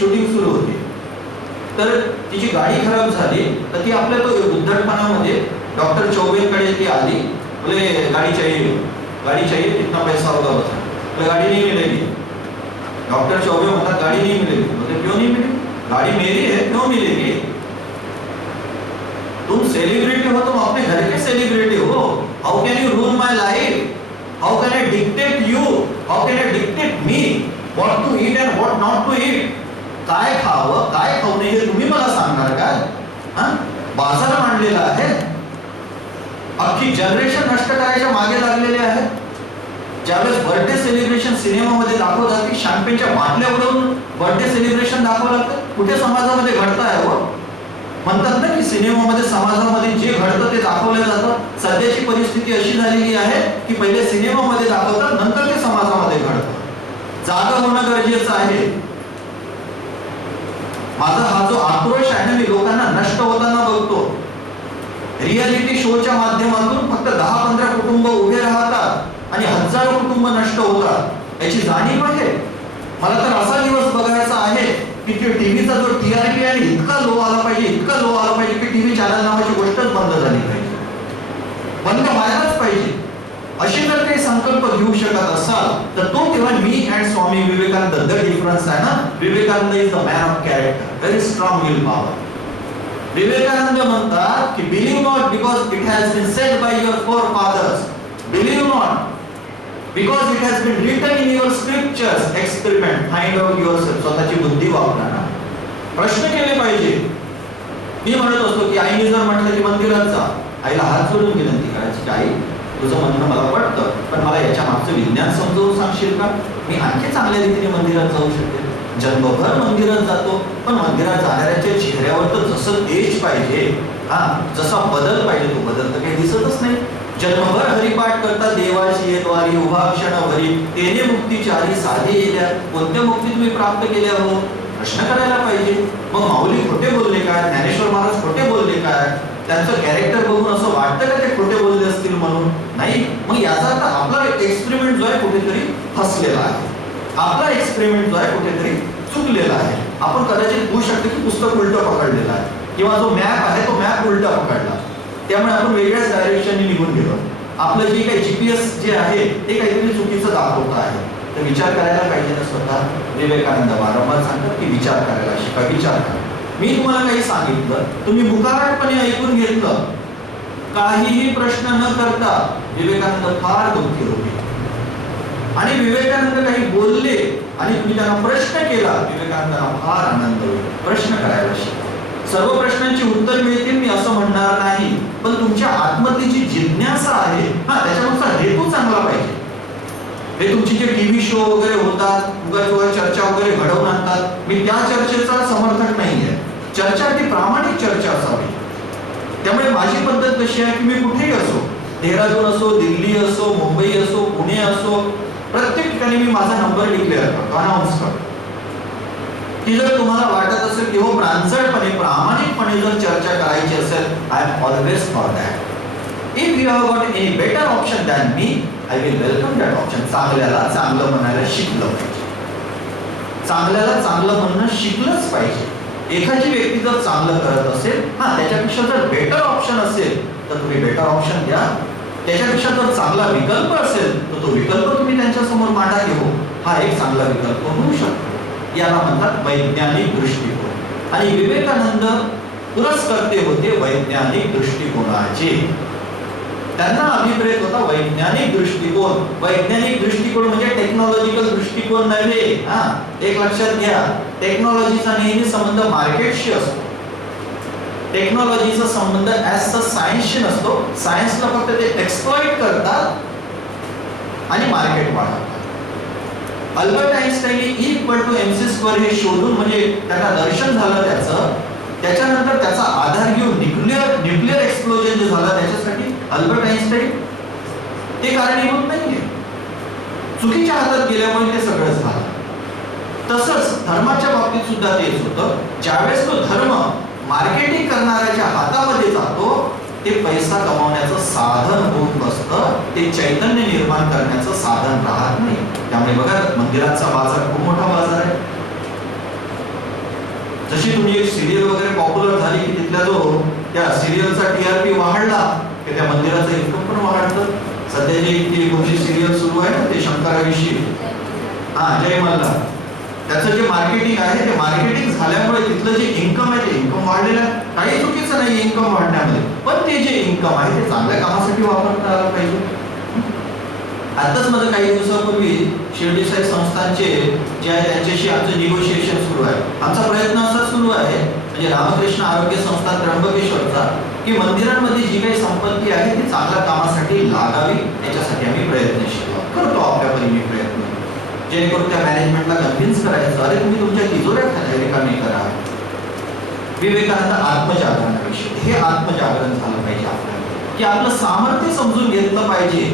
Shooting सुरू होती. तर तिची गाडी खराब झाली तर ती आपल्या तो उद्धटपणामध्ये डॉक्टर चौबेकडे ती आली. बोले गाड़ी चाहिए कितना पैसा होगा बता. बोले गाड़ी नहीं मिलेगी. डॉक्टर चौबे बोला गाड़ी नहीं मिलेगी. बोले क्यों नहीं मिलेगी, गाड़ी मेरी है, क्यों मिलेगी. तुम सेलिब्रिटी हो, तुम अपने घर के सेलिब्रिटी हो. How can you rule my life, how can I dictate you, how can I dictate me what to eat and what not to eat. काय खावं काय खाऊ नये हे तुम्ही मला सांगणार का. बाजार मांडलेला आहे, अख्खी जनरेशन नष्ट करायच्या मागे लागलेले आहे. ज्यावेळेस बर्थडे सेलिब्रेशन सिनेमामध्ये दाखवतात की शॅम्पेनच्या बाटल्या उडवून बर्थडे सेलिब्रेशन दाखवलं लागतं. कुठे समाजामध्ये घडतं आहे हो. म्हणतात ना की सिनेमामध्ये समाजामध्ये जे घडतं ते दाखवलं जातं. सध्याची परिस्थिती अशी झालेली आहे की पहिले सिनेमामध्ये दाखवतात, नंतर ते समाजामध्ये घडतं. जागा होणं गरजेचं आहे. माझा हा जो आक्रोश आहे ना, मी लोकांना नष्ट होताना बघतो. रियालिटी शोच्या माध्यमातून फक्त 10-15 कुटुंब उभे राहतात आणि हजारो कुटुंब नष्ट होतात, याची जाणीव आहे. मला तर असा दिवस बघायचा आहे की टीव्हीचा जो टीआरपी आहे इतका लो आला पाहिजे की टीव्ही चॅनल नावाची गोष्टच बंद झाली पाहिजे, बंद व्हायलाच पाहिजे. अशी जर काही संकल्प घेऊ शकत असाल तर तो तेव्हा मी and Swami Vivekananda, the difference आहे ना. Vivekananda is the man of character, very strong will power. Vivekananda म्हणतात की believe not because it has been said by your forefathers, believe not because it has been written in your scriptures, experiment, find out yourself. स्वतःची बुद्धी वापरा ना, प्रश्न केले पाहिजे. मी म्हणत असतो की आईने जर म्हटलं की मंदिरात जा, आईला हात जोडून विनंती करायची की आई तुझं म्हणणं मला पटतं, पण मला याच्या मागचं विज्ञान समजावून सांगशील का. मी आणखी चांगल्या रीतीने मंदिरात जाऊ शकेल. जन्मभर मंदिरात जातो, पण मंदिरात जाणाऱ्याच्या चेहऱ्यावर तर जसं तेज पाहिजे, जसा बदल पाहिजे, तो बदल तर काही दिसतच नाही. जन्मभर हरिपाठ करता देवाची येद्वारी उभा क्षणभरी तेने मुक्तीचारी साधे येल्या. कोणत्या मुक्ती तुम्ही प्राप्त केल्या हो, प्रश्न करायला पाहिजे. मग माऊली खोटे बोलले काय, ज्ञानेश्वर महाराज खोटे बोलले काय, त्यांचं कॅरेक्टर बघून असं वाटतं का ते खोटे बोलले असतील म्हणून. नाही. मग याचा अर्थ आपला एक्सपेरिमेंट जो आहे कुठेतरी फसलेला आहे, आपला एक्सपेरिमेंट जो आहे कुठेतरी चुकलेला आहे. आपण कदाचित होऊ शकते की पुस्तक उलटं पकडलेलं आहे, किंवा जो मॅप आहे तो मॅप उलटा पकडला, त्यामुळे आपण वेगळ्याच डायरेक्शनने निघून गेलो. आपलं जे काही जीपीएस जे आहे ते काहीतरी चुकीचं दाखवत आहे. तर विचार करायला पाहिजे ना स्वतः. विवेकानंद वारंवार सांगतात की विचार करायला शिका, विचार करा. मी तुम्हाला काही सांगितलं, तुम्ही मुकाटपणे ऐकून घेतलं, काहीही प्रश्न न करता विवेकानंद फार दुःखी होते. आणि विवेकानंद काही बोलले आणि तुम्ही त्यांना प्रश्न केला, विवेकानंदांना फार आनंद होईल. प्रश्न करायला शिका. सर्व प्रश्नांची उत्तर मिळतील मी असं म्हणणार नाही, पण तुमच्या आतमधली जी जिज्ञासा आहे त्याच्यानुसार हेतू चांगला पाहिजे. हे तुमची जे टीव्ही शो वगैरे होतात, उगाच चर्चा वगैरे घडवून आणतात, मी त्या चर्चेचा समर्थक नाहीये. चर्चा ती प्रामाणिक चर्चा असावी. त्यामुळे माझी पद्धत कशी आहे की मी कुठेही असो, देहरादून असो, दिल्ली असो, मुंबई असो, पुणे असो, प्रत्येक ठिकाणी मी माझा नंबर डिक्लेअर करतो, अनाउन्स करतो की जर तुम्हाला वाटत असेल की हो प्रांजळपणे प्रामाणिकपणे जर चर्चा करायची असेल, I am always for that. If you have got any better option than me, I will welcome that option. चांगल्याला चांगलं म्हणायला शिकलं पाहिजे, चांगल्याला चांगलं म्हणणं शिकलंच पाहिजे. एखादी व्यक्ती जर चांगलं करत असेल, त्याच्यापेक्षा जर बेटर ऑप्शन असेल तर तुम्ही बेटर ऑप्शन द्या. त्याच्यापेक्षा जर चांगला विकल्प असेल तर तो विकल्प तुम्ही त्यांच्या समोर मांडा की हो हा एक चांगला विकल्प होऊ शकतो. याला म्हणतात वैज्ञानिक दृष्टिकोन. आणि विवेकानंद पुरस्कर्ते होते वैज्ञानिक दृष्टिकोनाचे. त्यांना अभिप्रेत होता वैज्ञानिक दृष्टिकोन. वैज्ञानिक दृष्टिकोन म्हणजे टेक्नॉलॉजिकल दृष्टिकोन नव्हे. एक लक्षात घ्या, टेक्नॉलॉजीचा नेहमी संबंध मार्केटशी असतो. टेक्नॉलॉजीचा संबंध ऍज अ सायन्सशी नसतो. सायन्सला फक्त ते एक्सप्लॉइट करतात आणि मार्केट वाढवतात. अल्बर्ट आइन्स्टाईनने E=mc² हे शोधून, म्हणजे त्यांना दर्शन झालं त्याचं, त्याच्यानंतर त्याचा आधार घेऊन न्यूक्लिअर एक्सप्लोजन जे झालं त्याच्यासाठी अल्बर्ट आइन्स्टाईन ते कारणीभूत नाहीये. चुकीच्या हातात गेल्यामुळे ते सगळं झालं. तसंच धर्माच्या बाबतीत सुद्धा तेच होतं. ज्यावेळेस तो धर्म मार्केटिंग करणाऱ्याच्या हातामध्ये जातो, ते पैसा कमावण्याचं साधन होऊन बसतं, ते चैतन्य निर्माण करण्याचं साधन राहत नाही. त्यामुळे बघा मंदिराचा बाजार खूप मोठा बाजार आहे. जशी तुम्ही एक सिरियल वगैरे पॉप्युलर झाली की तिथल्या जो त्या सिरियलचा TRP वाढला की त्या मंदिराचं इन्कम पण वाढतं. सध्या जी ती कोणती सिरियल सुरू आहे ना ते शंकराविषयी, जय मल्हार, त्याचं जे मार्केटिंग आहे ते मार्केटिंग झाल्यामुळे तिथलं जे इन्कम आहे ते इन्कम वाढलेलं आहे. काही चुकीचं नाही इन्कम वाढण्यामध्ये, पण ते जे इन्कम आहे ते चांगल्या कामासाठी वापरता आलं पाहिजे. आताच माझं काही दिवसापूर्वी शिर्डी साई संस्थांचे जे आहे त्यांच्याशी आमचं निगोशिएशन सुरू आहे. आमचा प्रयत्न असा सुरू आहे म्हणजे रामकृष्ण आरोग्य संस्थान त्र्यंबकेश्वरचा की मंदिरांमध्ये जी काही संपत्ती आहे ती चांगल्या कामासाठी लागावी याच्यासाठी आम्ही प्रयत्नशील करतो आपल्या परीने प्रयत्न, जेणेकरून त्या मॅनेजमेंटला कन्व्हिन्स करायचं अरे तुम्ही तुमच्या तिजोऱ्या रिकामी करा. विवेकानंद आत्मजागरणाविषयी, हे आत्मजागरण झालं पाहिजे आपल्याला की आपलं सामर्थ्य समजून घेतलं पाहिजे.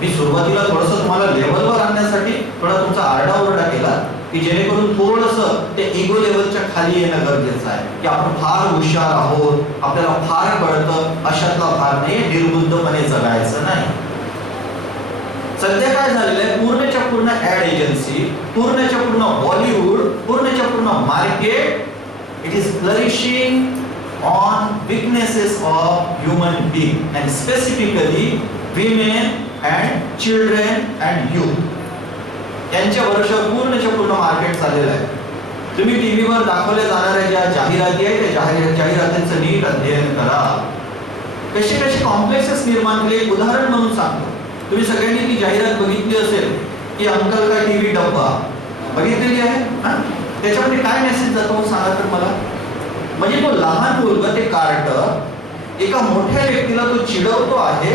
मी सुरुवातीला थोडंसं तुम्हाला लेवलवर आणण्यासाठी थोडा तुमचा आरडाओरडा केला की जेणेकरून थोडंसं ते इगो लेवलच्या खाली येणं गरजेचं आहे की आपण फार हुशार आहोत, आपल्याला फार कळतं, अशातला भाग नाही, निर्बुद्धपणे जगायचं नाही. सध्या काय झालेलं आहे, पूर्णच्या पूर्ण ऍड एजन्सी, पूर्णच्या पूर्ण बॉलिवूड, पूर्णच्या पूर्ण market, it is flourishing on weaknesses of human being and specifically women and children and youth. यांच्या वर्षावर पूर्णच्या पूर्ण मार्केट चाललेलं आहे. तुम्ही टीव्हीवर दाखवल्या जाणाऱ्या ज्या जाहिराती आहेत त्या जाहिरातींचं नीट अध्ययन करा. कसे कसे कॉम्प्लेक्सेस निर्माण केले, एक उदाहरण म्हणून सांगतो. तुम्ही सगळ्यांनी ती जाहिरात बघितली असेल की अंकल का टीव्ही डब्बा बघितलेली आहे. त्याच्यामध्ये काय मेसेज जातो सांगा तर मला. म्हणजे तो लहान मुलगा ते कार्ट एका मोठ्या व्यक्तीला तो चिडवतो आहे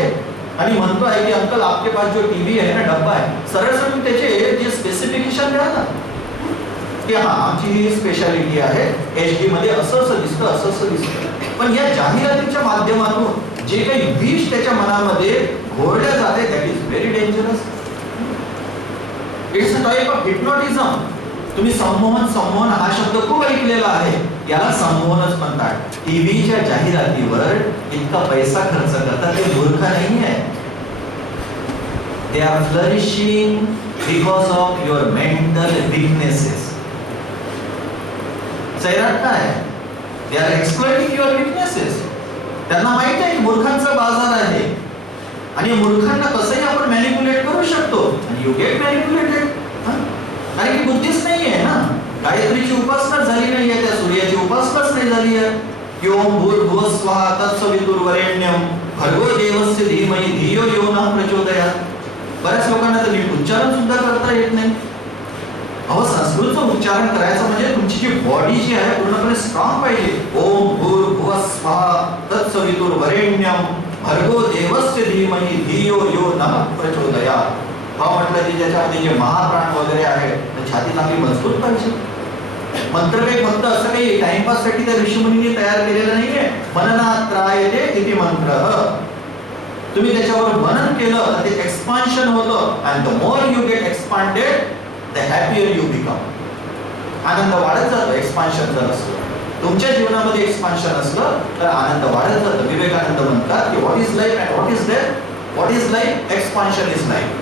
आणि म्हणतो आहे की अंकल आपके पास जो टीव्ही आहे ना डब्बा आहे, सरळ सरळ त्याचे जे स्पेसिफिकेशन द्या ना की आमची ही स्पेशालिटी आहे, HD मध्ये असं असं दिसतं, असं असं दिसतं. पण या जाहिरातीच्या माध्यमातून जे काही विष त्याच्या मनामध्ये घोळल्या जाते that is very dangerous. It's a type of hypnotism. तुम्ही संमोहन हा शब्द खूप ऐकलेला आहे, याला संमोहनच म्हणतात. टीव्हीच्या जाहिरातीवर इतका पैसा खर्च करतात ते मूर्ख नाही आहे. They are flourishing because of your mental weaknesses. Sairat काय, they are exploiting your weaknesses. त्यांना माहित आहे की मूर्खांचा बाजार आहे आणि मूर्खांना कसंही आपण मॅनिप्युलेट करू शकतो आणि यू गेट मॅनिप्युलेटेड. कारण की बुद्धीच नाही आहे ना, गायत्रीची उपासना झाली नाही आहे, त्या सूर्याची उपासनाच नाही झाली आहे. ओम भूर्भुवः स्वः तत्सवितुर्वरेण्यम भर्गो देवस्य धीमहि धियो यो नः प्रचोदयात्. बऱ्याच लोकांना तर नीट उच्चारण सुद्धा करता येत नाही. अहो, संस्कृतचं उच्चारण करायचं म्हणजे तुमची जी बॉडी जी आहे पूर्णपणे स्ट्रॉंग पाहिजे. ओम भूर्भुवः स्वः तत्सवितुर्वरेण्यम भर्गो देवस्य धीमहि धियो यो नः प्रचोदयात्. म्हटलं की ज्याच्यामध्ये जे महाप्राण वगैरे आहे छाती चांगली मजबूत पाहिजे. मंत्र काही फक्त असं काही टाइमपास साठी त्या ऋषीमुनींनी तयार केलेलं नाहीये. मननात्रायते इति मंत्र. तुम्ही त्याच्यावर मनन केलं तर ते एक्सपान्शन होतं and the more you get expanded the happier you become. आनंद वाढत जातो एक्सपान्शन जर असलं. तुमच्या जीवनामध्ये एक्सपान्शन असलं तर आनंद वाढत जातो. विवेकानंद म्हणतात की what is life and what is death. What is life, expansion is life.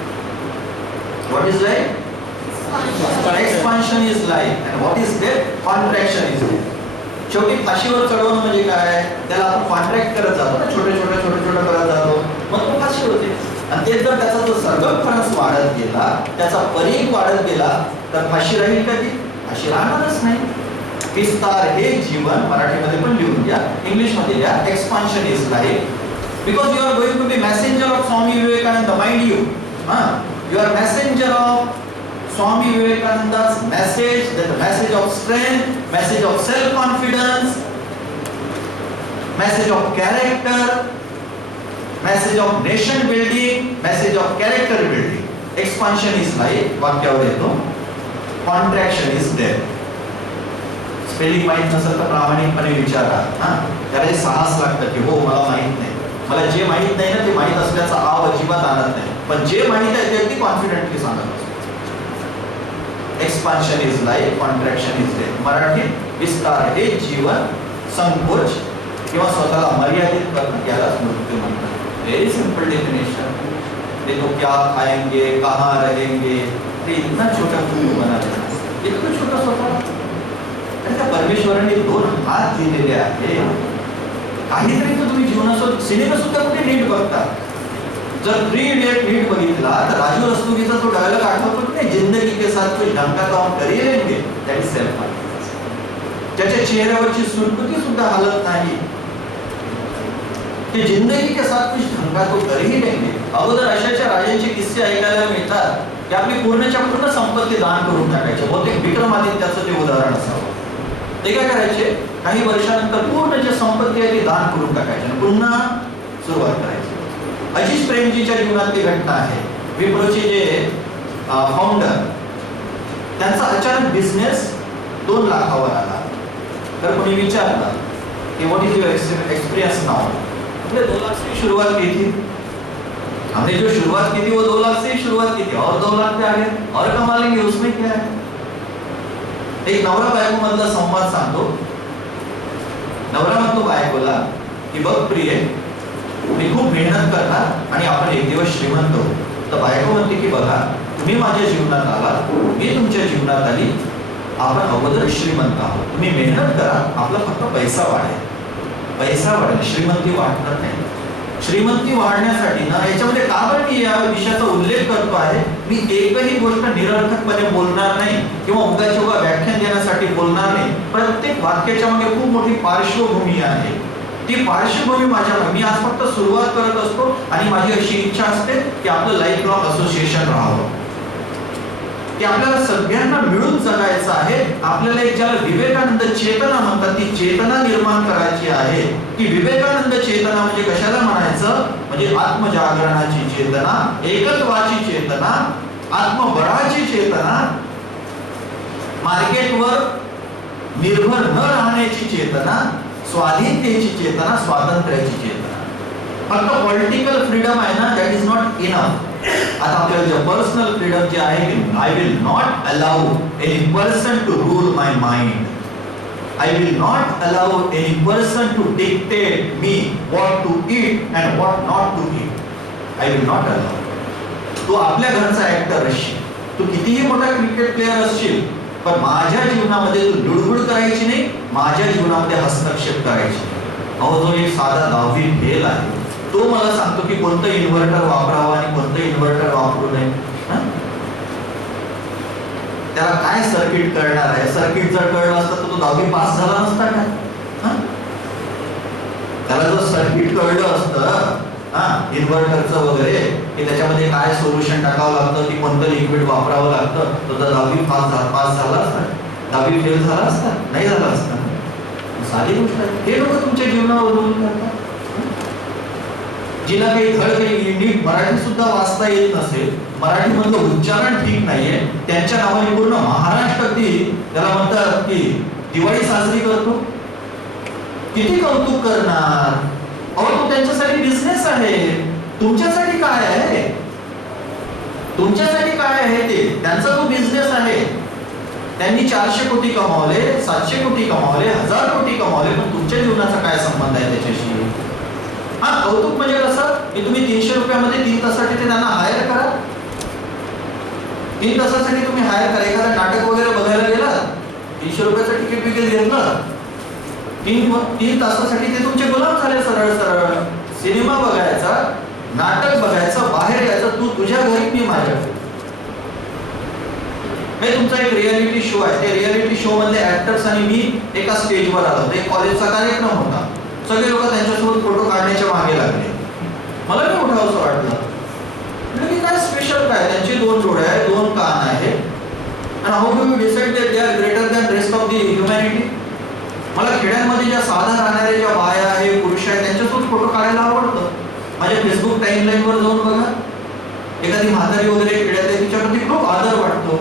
What is life? Expansion is life. And what is death? Contraction is death. शेवटी फाशीवर चढवणं म्हणजे काय, त्याला आपण कॉन्ट्रॅक्ट करत जातो ना, छोटे छोटे करत जातो, मग तो फाशी होते. आणि ते जर त्याचा जो सर्गफरन्स वाढत गेला, त्याचा परीघ वाढत गेला तर फाशी राहील का? ती फाशी राहणारच नाही. विस्तार हे जीवन मराठीमध्ये पण लिहून घ्या, इंग्लिशमध्ये घ्या. Expansion is life because you are going to be messenger of Swami Vivekananda. Mind you, you are messenger of Swami Vivekananda's message, the message of strength, message of self confidence, message of character, message of nation building, message of character building. Expansion is life, वाक्यावर येतो. Contraction is death. Spelling माहित नसेल तर प्रामाणिकपणे विचारा. त्याला साहस लागतं की हो मला माहित नाही. मला जे माहित नाही ना ते माहित असल्याचा आव अजिबात आणत नाही, पण जे माहित आहे ते अगदी कॉन्फिडेंटली सांगत असतो. Expansion is life, contraction is death. मराठीत विस्तार हे जीवन, संकोच किंवा स्वतःला मर्यादित करणं यालाच मृत्यू म्हणतात. Very simple definition. देखो क्या खाएंगे, कहाँ रहेंगे, ते इतना छोटा तुम्ही बनाले, इतकं छोटा स्वतः. त्या परमेश्वराने 2 हात दिलेले आहे. काहीतरी तर तुम्ही जीवनासोबत सिनेमा सुद्धा कुठे नीट बघता. जर 3 इडियट नीट बघितला तर राजू रस्तोगीचा तो डायलॉग आठवतो की नाही, जिंदगी के साथ कुछ ढंग का काम करेंगे, दॅट इज सेल्फ कॉन्फिडन्स. त्याच्या चेहऱ्यावरची सुरकुती सुद्धा हलत नाही. ते जिंदगी के साथ कुछ ढंग का तो कर ही लेंगे. अगोदर अशाच्या राजांचे किस्से ऐकायला मिळतात की आपली पूर्णच्या पूर्ण संपत्ती दान करून टाकायचे. बहुतेक विक्रमादित्याचं ते उदाहरण असावं. ते काय करायचे, काही वर्षानंतर पूर्ण जे संपत्ती आहे ती दान करून टाकायचे, पुन्हा सुरुवात करायची. अजित प्रेमजीच्या जीवनातली घटना आहे. विप्रोचे जे फाउंडर, त्यांचा अचानक बिझनेस 2 लाखावर आला. तर कोणी विचारलं कि what is your experience now. हमने 2 लाख से शुरुआत की थी, हमने जो शुरुआत की थी वो 2 लाख से ही शुरुआत की थी, और 2 लाख पे आ गए, और कमा लेंगे, उसमें क्या है. एक नवरा बायको मधला संवाद सांगतो. नवरा म्हणतो बायकोला की बघ प्रिय, मी खूप मेहनत करणार आणि आपण एक दिवस श्रीमंत होऊ. तर बायको म्हणते की बघा, तुम्ही माझ्या जीवनात आला, मी तुमच्या जीवनात आली, आपण अगोदर श्रीमंत आहोत. तुम्ही मेहनत करा, आपला फक्त पैसा वाढेल. पैसा वाढेल, श्रीमंती वाढणार नाही. श्रीमंती वाढण्यासाठी ना, याच्यामध्ये का बरं मी या विषयाचा उल्लेख करतो आहे, मी एकही गोष्ट निरर्थकपणे बोलणार नाही किंवा उगाच्या उगा व्याख्यान देण्यासाठी बोलणार नाही. प्रत्येक वाक्याच्या मागे खूप मोठी पार्श्वभूमी आहे. ती पार्श्वभूमी माझ्या, मी आज फक्त सुरुवात करत असतो आणि माझी अशी इच्छा असते की आपलं लाईफ लॉंग असोसिएशन राहावं, की आपल्याला सगळ्यांना मिळून जगायचं आहे. आपल्याला एक ज्याला विवेकानंद चेतना म्हणतात, ती चेतना निर्माण करायची आहे. की विवेकानंद चेतना म्हणजे कशाला म्हणायचं, म्हणजे आत्मजागरणाची चेतना, एकत्वाची चेतना, आत्मबळाची चेतना, मार्केटवर निर्भर न राहण्याची चेतना, स्वाधीनतेची चेतना, स्वातंत्र्याची चेतना. फक्त पॉलिटिकल फ्रीडम आहे ना, दॅट इज नॉट इनफ. आता आपल्याला जे पर्सनल फ्रीडम जे आहे की I will not allow any person to rule my mind. I will not allow any person to dictate me what to eat and what not to eat. I will not allow. तू आपल्या घरचा actor असशील, तू कितीही मोठा cricket player असशील, पण माझ्या जीवनामध्ये तू लुडबुड करायची नाही, माझ्या जीवनामध्ये हस्तक्षेप करायची. अहो, जो एक साधा 10वी फेल आहे, तो मला सांगतो की कोणतं इन्व्हर्टर वापरावं आणि कोणतं इन्व्हर्टर वापरू नये. त्याला काय सर्किट कळणार आहे. सर्किट जर कळलं असतं तर तो 10वी पास झाला नसता का. त्याला जर सर्किट कळलं असतं इन्व्हर्टरचं वगैरे, की त्याच्यामध्ये काय सोल्युशन टाकावं लागतं, की कोणतं लिक्विड वापरावं लागतं, तर 10वी पास झाला असता, 10वी फेल झाला असता, नाही झाला असता. साधी गोष्ट आहे. हे लोक तुमच्या जीवनावर बोलून करतात. जिला काही धड काही नीट मराठी सुद्धा वाचता येत नसेल, मराठी मधलं उच्चारण ठीक नाहीये, त्यांच्या नावाने पूर्ण महाराष्ट्र त्याला म्हणतात की दिवाळी साजरी करतो. किती कौतुक करणार. अहो, तो त्यांच्यासाठी बिझनेस आहे. तुमच्यासाठी काय आहे, तुमच्यासाठी काय आहे ते त्यांचा तो बिझनेस आहे. त्यांनी 400 कोटी कमावले, 700 कोटी कमावले, 1000 कोटी कमावले, पण तुमच्या जीवनाचा काय संबंध आहे त्याच्याशी. कौतुक म्हणजे कसं की तुम्ही 300 रुपयामध्ये 3 तासासाठी ते त्यांना हायर करा. 3 तासासाठी तुम्ही हायर करा. एखादं नाटक वगैरे बघायला गेला, 300 रुपयाचं तिकीट विकेट घेतलं, 3 तासासाठी ते तुमचे गुलाम झाले. सरळ सरळ सिनेमा बघायचा, नाटक बघायचं, बाहेर यायचं, तू तुझ्या घरी, मी माझ्या घरी. हे तुमचा एक रियालिटी शो आहे. त्या रियालिटी शो मध्ये ऍक्टर्स आणि मी एका स्टेजवर आलो. एक कॉलेजचा कार्यक्रम होता. सगळे लोक त्यांच्यासोबत फोटो काढण्याच्या मागे लागले. मला नाही उठावंसं वाटलं. म्हणजे काय स्पेशल काय, त्यांचे 2 डोळे आहेत, 2 कान आहेत, आणि how do you decide that they are greater than rest of the humanity. मला खेड्यांमध्ये ज्या साधा राहणाऱ्या ज्या बाया आहे, पुरुष आहेत, त्यांच्यासोबत फोटो काढायला आवडतं. माझ्या फेसबुक टाइमलाईनवर जाऊन बघा, एखादी म्हातारी वगैरे खेड्यात आहे, तिच्याप्रती खूप आदर वाटतो.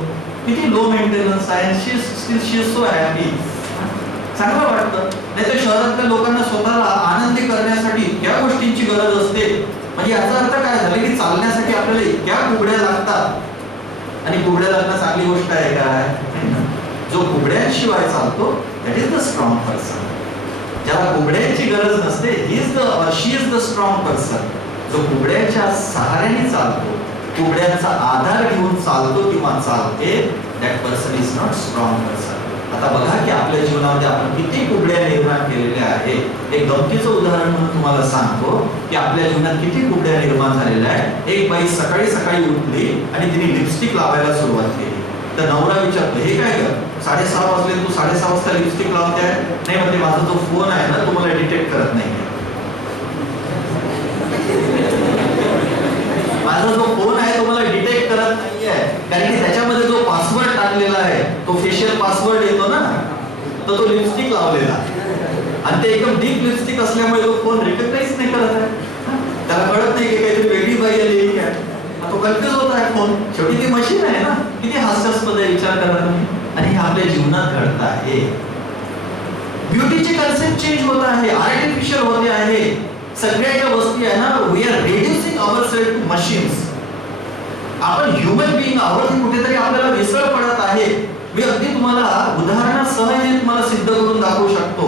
किती लो मेंटेनन्स आहे, शी इज सो हॅपी. चांगलं वाटतं. नाही तर शहरातल्या लोकांना स्वतःला आनंदी करण्यासाठी इतक्या गोष्टींची गरज असते. म्हणजे याचा अर्थ काय झालं की चालण्यासाठी आपल्याला इतक्या कुबड्या लागतात, आणि कुबड्या लागणं चांगली गोष्ट आहे काय. जो कुबड्यांशिवाय चालतो that is the strong person. ज्याला कुबड्यांची गरज नसते, शी इज द स्ट्रॉंग पर्सन. जो कुबड्यांच्या सहाऱ्याने चालतो, कुबड्यांचा आधार घेऊन चालतो किंवा चालते, that person is not strong person. आता बघा की आपल्या जीवनामध्ये आपण केलेले आहे. एक गमतीचं उदाहरण म्हणून तुम्हाला सांगतो की आपल्या जीवनात किती कुबड्या निर्माण झालेल्या आहेत. एक बाई सकाळी सकाळी उठली आणि तिने लिपस्टिक लावायला सुरुवात केली. तर नवरा विचारतो, हे काय ग, 6:30 वाजले, तू 6:30 वाजता लिपस्टिक लावते आहे? नाही म्हणते, माझा जो फोन आहे ना तो मला डिटेक्ट करत नाही. माझा जो फोन आहे तो मला डिटेक्ट करत नाहीये, कारण की त्याच्यामध्ये जो पासवर्ड टाकलेला आहे तो फेशियल पासवर्ड येतो ना, तर तो लिपस्टिक लावलेला आणि ते एकदम डीप लिपस्टिक असल्यामुळे तो फोन रिकग्नाइज नाही करत आहे. त्याला कळत नाही की काहीतरी वेगळी बाई आली आहे. तो कन्फ्युज होत आहे फोन. शेवटी ती मशीन आहे ना. किती हास्यास्पद आहे, विचार करा तुम्ही. आणि हे आपल्या जीवनात घडत आहे. ब्युटीची कन्सेप्ट चेंज होत आहे, आर्टिफिशियल होते आहे. सगळ्या ज्या वस्तू आहे ना, we are reducing ourselves to machines. आपण ह्युमन बीइंग आहोत हे कुठेतरी आपल्याला विसर पडत आहे. मी अगदी तुम्हाला उदाहरणासह हे तुम्हाला सिद्ध करून दाखवू शकतो.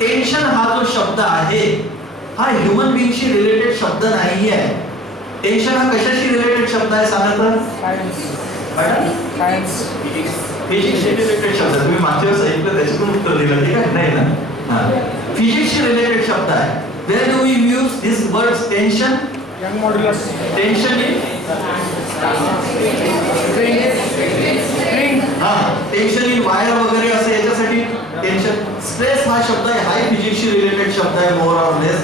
टेन्शन हा जो शब्द आहे हा ह्युमन बीइंगशी रिलेटेड शब्द नाही आहे. टेन्शन हा कशाशी रिलेटेड शब्द आहे सांगा तर? फिजिक्सशी रिलेटेड शब्द. तुम्ही मागच्या वेळेस ऐकलं त्याच्यातून उत्तर दिलं, ठीक आहे? नाही ना. फिजिक्सशी रिलेटेड शब्द आहे. Where do we use this word tension? Young modulus. Tension in? Tension in wire वगैरे असं याच्यासाठी टेन्शन. स्ट्रेस हा शब्द आहे, हाय फिजिक्सशी रिलेटेड शब्द आहे मोर ऑर लेस.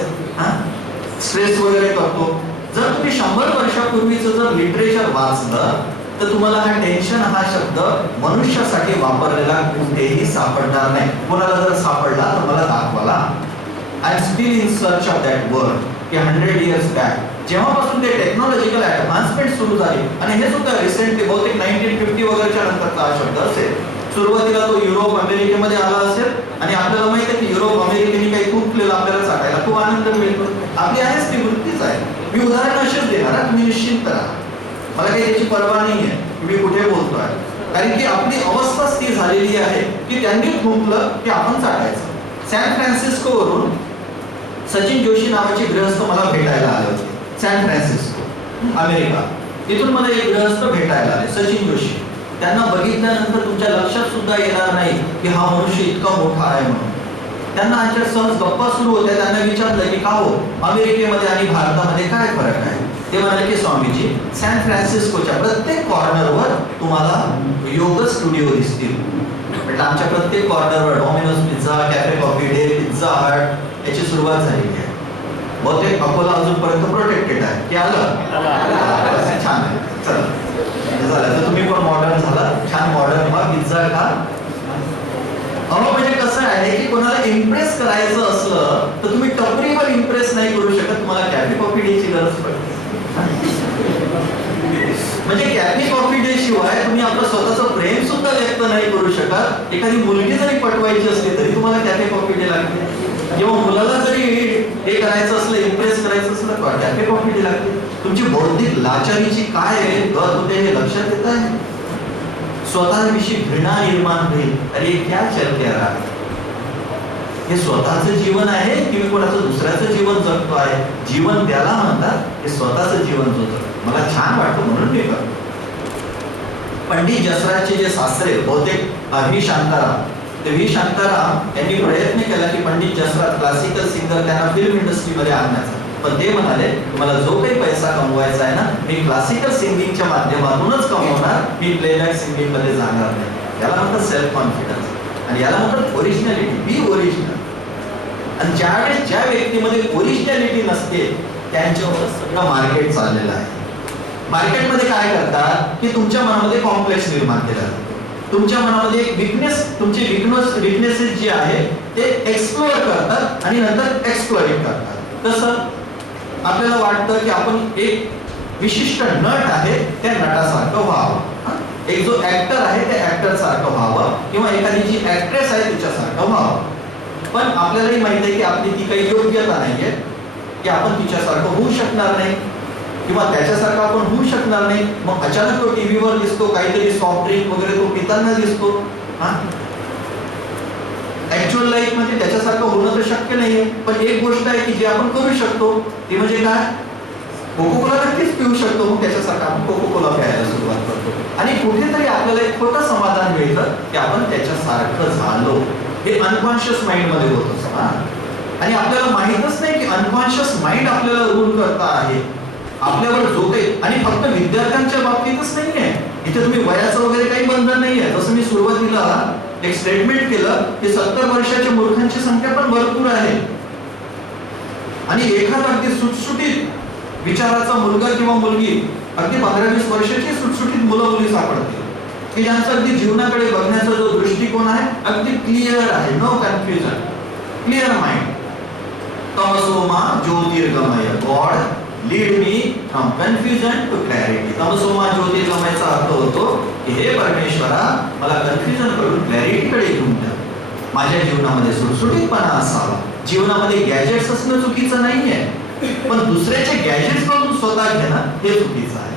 स्ट्रेस वगैरे करतो. जर तुम्ही 100 वर्षापूर्वीचं जर लिटरेचर वाचलं तर तुम्हाला हा टेन्शन हा शब्द मनुष्यासाठी वापरलेला कुठेही सापडणार नाही. कोणाला जर सापडला तर मला दाखवाला. I am still in search of that word. की 100 इयर्स बॅक जेव्हापासून ते टेक्नॉलॉजिकल ऍडव्हान्समेंट सुरू झाली, आणि हे सुद्धा रिसेंटली बहुतेक 1950 वगैरेच्या नंतरचा हा शब्द असेल. सुरुवातीला तो युरोप अमेरिकेमध्ये आला असेल आणि आपल्याला माहिती आहे की युरोप अमेरिकेने काही तुटलेलं आपल्याला चाटायला खूप आनंद मिळतो. आपली आहेच ती वृत्तीच आहे. मी उदाहरण असेच देणार, तुम्ही निश्चिंत राहा. मला काही त्याची पर्वा नाही आहे की मी कुठे बोलतोय, कारण की आपली अवस्थाच ती झालेली आहे की त्यांनी थुंकलं की आपण चाटायचं. सॅन फ्रान्सिस्को वरून सचिन जोशी नावाचे गृहस्थ मला भेटायला आले होते. San Francisco, America. इथून मला एक गृहस्थ भेटायला आले, सचिन जोशी. त्यांना बघितल्यानंतर तुमच्या लक्षात सुद्धा येणार नाही की हा मनुष्य इतका मोठा आहे म्हणून. त्यांना आमच्या सहज गप्पा सुरू होत्या. त्यांना विचारलं की का हो, अमेरिकेमध्ये आणि भारतामध्ये काय फरक आहे? ते म्हणाले की स्वामीजी, सॅन फ्रान्सिस्कोच्या प्रत्येक कॉर्नरवर तुम्हाला योग स्टुडिओ दिसतील. म्हटलं आमच्या प्रत्येक कॉर्नरवर Domino's Pizza, Cafe Coffee Day, Pizza Hut याची सुरुवात झालेली आहे. बहुतेक अकोला अजूनपर्यंत प्रोटेक्टेड आहे. की आलं? छान आहे. चला झालं तर तुम्ही पण मॉडर्न झाला. छान मॉडर्न व्हा, पिझ्झा खा. अहो म्हणजे कसं आहे की कोणाला इम्प्रेस करायचं असलं तर तुम्ही टपरीवर इम्प्रेस नाही करू शकत. तुम्हाला कॅफे कॉफी डेची गरज पडते. म्हणजे कॅफे कॉफी डे शिवाय तुम्ही आपलं स्वतःचं प्रेम सुद्धा व्यक्त नाही करू शकत. एखादी मुलगी जरी पटवायची असली तरी तुम्हाला कॅफे कॉफी डे लागते. किंवा मुलाला जरी हे करायचं असलं, इम्प्रेस करायचं असलं तर कॅफे कॉफी डे लागते. तुमची बौद्धिक लाचारीची काय गत होते हे लक्षात येत आहे. स्वतःविषयी घृणा निर्माण होईल. अरे क्या चल क्या रहा, हे स्वतःचं जीवन आहे की मी कोणाचं दुसऱ्याचं जीवन जगतो आहे? जीवन त्याला म्हणतात हे स्वतःचं जीवन जगतो. मला छान वाटतं म्हणून मी करतो. पंडित जसराजचे जे सासरे बहुतेक व्ही शांताराम, ते व्ही शांताराम यांनी प्रयत्न केला की पंडित जसराज क्लासिकल सिंगर त्यांना फिल्म इंडस्ट्रीमध्ये आणण्याचा. पण ते म्हणाले मला जो काही पैसा कमवायचा आहे ना, मी क्लासिकल सिंगिंगच्या माध्यमातूनच कमवणार, मी प्लेबॅक सिंगिंग मध्ये जाणार नाही. याला म्हणतात सेल्फ कॉन्फिडन्स आणि याला म्हणतात ओरिजिनॅलिटी. बी ओरिजिनल. आणि ज्यावेळेस ज्या व्यक्तीमध्ये ओरिजिनॅलिटी नसते त्यांच्यावर सगळं मार्केट चाललेलं आहे. मार्केटमध्ये काय करतात की तुमच्या मनामध्ये कॉम्प्लेक्स निर्माण केला जातो. तुमच्या मनामध्ये एक विकनेस, तुमचे विकनेसेस जे आहे ते एक्सप्लोअर करतात आणि नंतर एक्सप्लॉइट करतात. कसं आपल्याला वाटतं की आपण एक विशिष्ट नट आहे त्या नटासारखं व्हावं, एक जो ऍक्टर आहे त्या ऍक्टर सारखं व्हावं, किंवा एखादी जी ऍक्ट्रेस आहे तिच्यासारखं व्हावं. पण आपल्यालाही माहिती आहे की आपली ती काही योग्यता नाहीये की आपण तिच्यासारखं होऊ शकणार नाही किंवा त्याच्यासारखं आपण होऊ शकणार नाही. मग अचानक तो टीव्हीवर दिसतो, काहीतरी सॉफ्ट ड्रिंक वगैरे तो पिताना दिसतो. ऍक्च्युअल लाईफ मध्ये त्याच्यासारखं होणं तर शक्य नाहीये. पण एक गोष्ट आहे की जे आपण करू शकतो ती म्हणजे काय, कोको कोला नक्कीच पिऊ शकतो. मग त्याच्यासारखं आपण कोको कोला प्यायला सुरुवात करतो आणि कुठेतरी आपल्याला एक खोटं समाधान मिळतं की आपण त्याच्यासारखं झालो. हे अनकॉन्शियस माइंड मध्ये होत असतं आणि आपल्याला माहितच नाही की अनकॉन्शियस माइंड आपल्याला रूल करता आहे, आपल्यावर जो काही. आणि फक्त विद्यार्थ्यांच्या बाबतीतच नाहीये, इथे तुम्ही वयाचं वगैरे काही बंधन नाहीये. जसं मी सुरुवातीला एक स्टेटमेंट केलं की 70 वर्षाच्या मूर्खांची संख्या पण भरपूर आहे. आणि एखादा अगदी सुटसुटीत विचाराचा मुलगा किंवा मुलगी, अगदी 15-20 वर्षाची सुटसुटीत मुलं मुली सापडतील की ज्यांचा अगदी जीवनाकडे बघण्याचा जो दृष्टिकोन आहे अगदी क्लिअर आहे, नो कन्फ्युजन, क्लिअर माइंड. तमसोमा ज्योतिर्गमय, God lead me from confusion to clarity. तमसोमा ज्योतिर्गमयचा अर्थ होतो की हे परमेश्वरा, मला कन्फ्युजन कडून क्लॅरिटीकडे घेऊन जा. माझ्या जीवनामध्ये सुटसुटीतपणा असावा. जीवनामध्ये गॅजेट्स असणं चुकीचं नाहीये, पण दुसऱ्याचे गॅजेट्स बघून स्वतः घेणं हे चुकीचं आहे.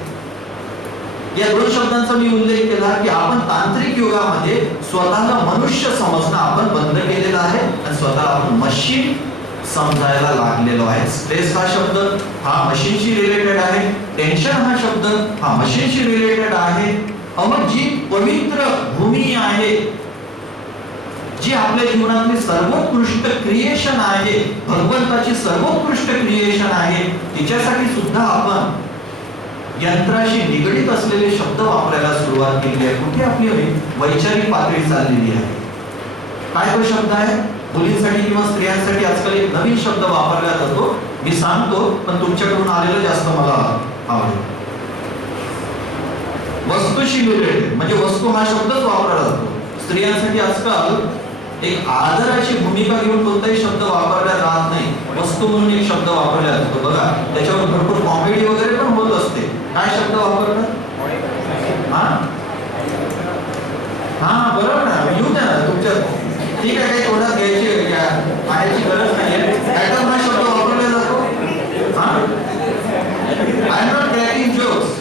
या दोन शब्दांचा मी उल्लेख केला की आपण तांत्रिक युगामध्ये स्वतःला मनुष्य समजणं आपण बंद केलेलं आहे आणि स्वतःला आपण मशीन समजायला लागलेलो आहे. स्ट्रेस हा शब्द हा मशीनशी रिलेटेड आहे, टेन्शन हा शब्द हा मशीनशी रिलेटेड आहे. मग जी पवित्र भूमी आहे, जी आपल्या जीवनातली सर्वोत्कृष्ट क्रिएशन आहे, भगवंताची सर्वोत्कृष्ट क्रिएशन आहे, तिच्यासाठी सुद्धा आपण यंत्राशी निगडीत असलेले शब्द वापरायला सुरुवात केली आहे. कुठे आपली वैचारिक पातळी चाललेली आहे. काय तो शब्द आहे? मुलींसाठी किंवा स्त्रियांसाठी आजकाल एक नवीन शब्द वापरला जातो, मी सांगतो पण तुमच्याकडून आलेलं जास्त मला आवडेल. वस्तूशी रिलेटेड, म्हणजे वस्तू हा शब्दच वापरला जातो. स्त्रियांसाठी आजकाल एक आदराची भूमिका घेऊन कोणताही शब्द वापरला जात नाही, वस्तू म्हणून एक शब्द वापरला जातो. बघा त्याच्यावर भरपूर कॉमेडी वगैरे पण होत असते. काय शब्द वापरतात? हा बरोबर ना, येऊ द्या ना तुमच्या, ठीक आहे, काही तोंडात घ्यायची पाहायची गरज नाहीये. ऍटम हा शब्द वापरला जातो. I am not cracking jokes,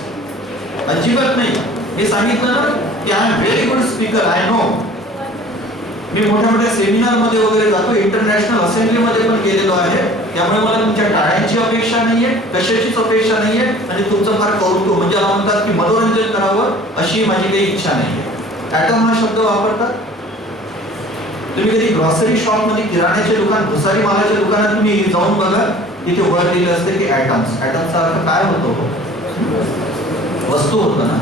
अजिबात नाही. मी सांगितलं ना की I am very good speaker, I know. मी मोठ्या मोठ्या सेमिनार मध्ये वगैरे जातो, इंटरनॅशनल असेंब्ली मध्ये पण गेलेलो आहे. त्यामुळे मला तुमच्या टाळ्यांची अपेक्षा नाहीये, कशाचीच अपेक्षा नाहीये आणि तुमचं फार कौतुक, म्हणजे म्हणतात की मनोरंजन करावं अशी माझी काही इच्छा नाहीये. ऍटम हा शब्द वापरतात. तुम्ही कधी ग्रॉसरी शॉप मध्ये, किराण्याचे दुकान, भुसारी मालाच्या दुकानात तुम्ही जाऊन बघा, तिथे वर लिहिलं असते की ऍटम्स. ऍटमचा अर्थ काय होतो? वस्तू होतो ना.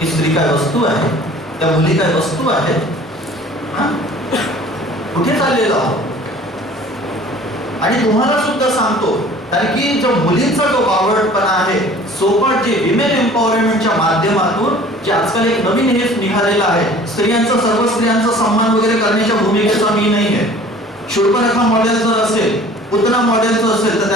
ही स्त्री काय वस्तू आहे? त्या मुली काय वस्तू आहेत? कुठे चाललेलो आहोत? आणि तुम्हाला सुद्धा सांगतो, कारण की जो मुलींचा जो बावळटपणा आहे, सोपट जे विमेन एम्पॉवरमेंटच्या माध्यमातून जे आजकाल एक नवीन हेच निघालेलं आहे, स्त्रियांचा, सर्व स्त्रियांचा सन्मान वगैरे करण्याच्या भूमिकेचा मी नाहीये. शूर्पणखा मॉडेल जर असेल, पुतना मॉडेल जर असेल, तर